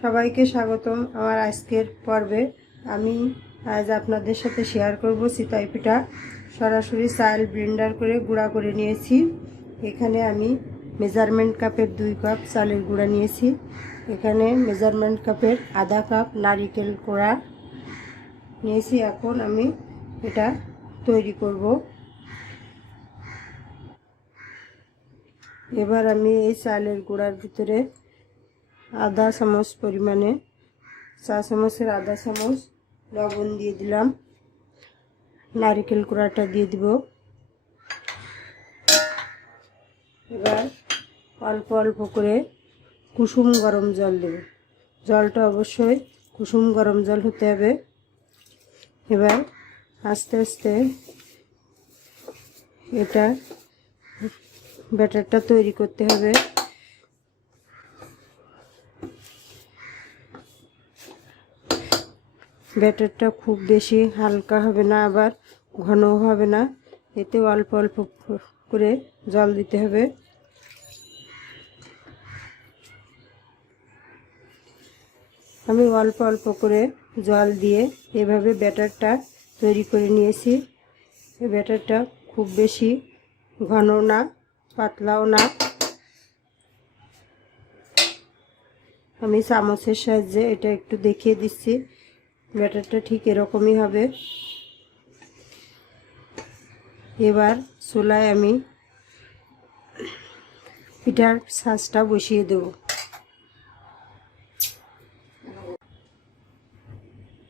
সবাইকে স্বাগতম আমার আজকের পর্বে আমি আজ আপনাদের সাথে শেয়ার করব সিতাই পিঠা সরাসরি চাল ব্লেন্ডার করে গুঁড়া করে নিয়েছি। এখানে আমি মেজারমেন্ট কাপের দুই কাপ চালের গুঁড়া নিয়েছি। এখানে মেজারমেন্ট কাপের আধা কাপ নারিকেল কোড়া নিয়েছি। এখন আমি এটা তৈরি করব। এবার আমি এই চালের গুঁড়ার ভিতরে আধা চামচ পরিমাণে চা চামচের আধা চামচ, লবণ দিয়ে দিলাম। নারিকেল কুড়াটা দিয়ে দিব। এবার অল্প অল্প করে কুসুম গরম জল দেব। জলটা অবশ্যই কুসুম গরম জল হতে হবে। এবার আস্তে আস্তে এটা ব্যাটারটা তৈরি করতে হবে। ব্যাটারটা খুব বেশি হালকা হবে না, আবার ঘনও হবে না। এতে অল্প অল্প করে জল দিতে হবে। আমি অল্প অল্প করে জল দিয়ে এভাবে ব্যাটারটা তৈরি করে নিয়েছি। ব্যাটারটা খুব বেশি ঘন না, পাতলাও না। আমি চামচের সাহায্যে এটা একটু দেখিয়ে দিচ্ছি। ব্যাটারটা ঠিক এরকমই হবে। এবার চুলায় আমি পিঠার ছাঁচটা বসিয়ে দেব।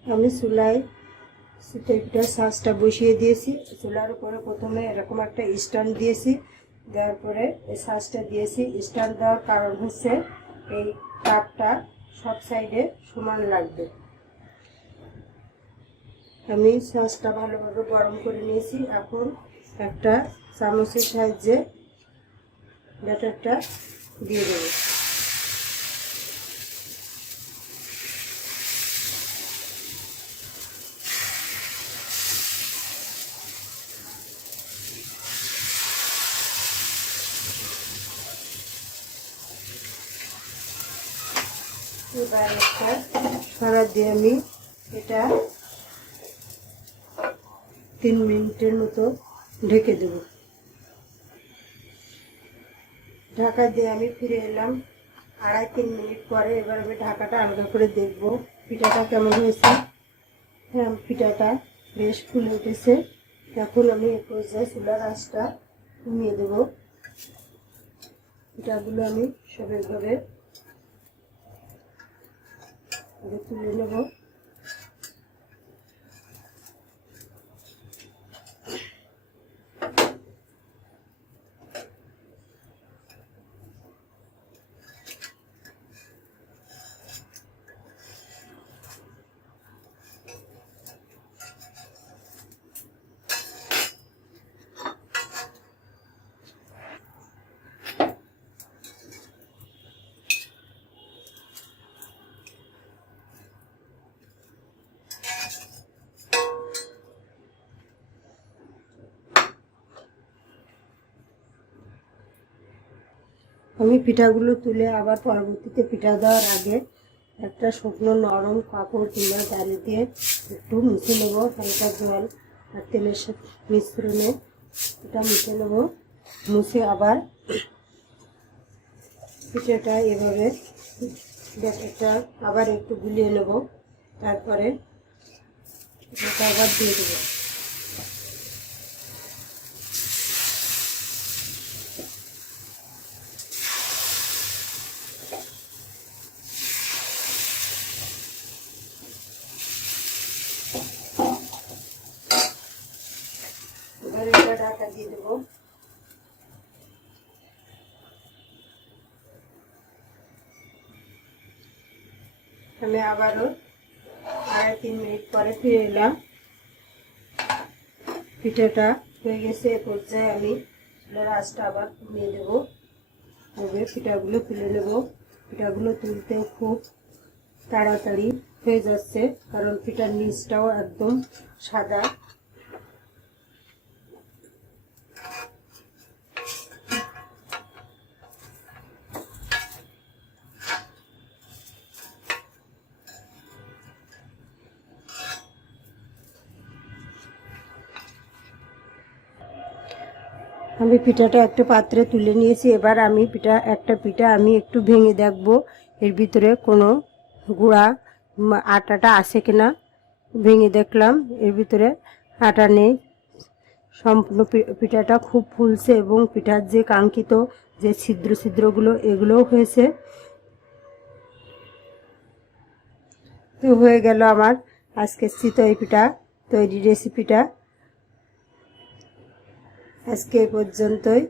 আমি চুলায় শীতের পিঠার ছাঁচটা বসিয়ে দিয়েছি। চুলার উপরে প্রথমে এরকম একটা স্ট্যান্ড দিয়েছি, দেওয়ার পরে এই ছাঁচটা দিয়েছি। স্ট্যান্ড দেওয়ার কারণ হচ্ছে এই কাপটা সব সাইডে সমান লাগবে। আমি সসটা ভালোভাবে গরম করে নিয়েছি। এখন একটা চামচের সাহায্যে ব্যাটারটা দিয়ে দেবো। এবার একটা সরা দিয়ে আমি এটা তিন মিনিটের মতো ঢেকে দেব। ঢাকা দিয়ে আমি ফিরে এলাম। আড়াই তিন মিনিট পরে এবার আমি ঢাকাটা আলাদা করে দেখব। পিঠাটা কেমন হয়েছে? হ্যাঁ পিঠাটা বেশ ফুলে উঠেছে। এখন আমি এ পর্যায়ে চুলার আঁচটা কমিয়ে দেব। পিঠাগুলো আমি সব এভাবে তুলে নেব। আমি পিঠাগুলো তুলে আবার পরবর্তীতে পিঠা দেওয়ার আগে একটা শুকনো নরম কাপড় কিংবা জালি দিয়ে একটু মুছে নেব, হালকা জল আর তেলের সাথে মিশ্রণে এটা মুছে নেব। মুছে আবার পিঠাটা এভাবে ব্যাটারটা আবার একটু গুলিয়ে নেব। তারপরে এটা আবার দিয়ে দেবো এবার এটা ঢাকা দিয়ে দেবো। আমি আবারও আড়াই, তিন মিনিট পরে ফিরে এলাম। পিঠাটা হয়ে গেছে, এ পর্যায়ে আমি রাসটা আবার কমিয়ে দেবো। এবার পিঠাগুলো তুলে নেব। পিঠাগুলো তুলতেও খুব তাড়াতাড়ি হয়ে যাচ্ছে, কারণ পিঠার নিচটাও একদম সাদা। আমি পিঠাটা একটা পাত্রে তুলে নিয়েছি। এবার আমি পিঠা, একটা পিঠা আমি একটু ভেঙে দেখব, এর ভিতরে কোনো গুঁড়া আটাটা আছে কিনা ভেঙে দেখলাম। এর ভিতরে আটা নেই। সম্পূর্ণ পিঠাটা খুব ফুলছে এবং পিঠার যে কাঙ্ক্ষিত যে ছিদ্র ছিদ্রগুলো, এগুলোও হয়েছে। তো হয়ে গেল আমার আজকে চিতই পিঠা, তৈরি রেসিপিটা আজকে পর্যন্তই।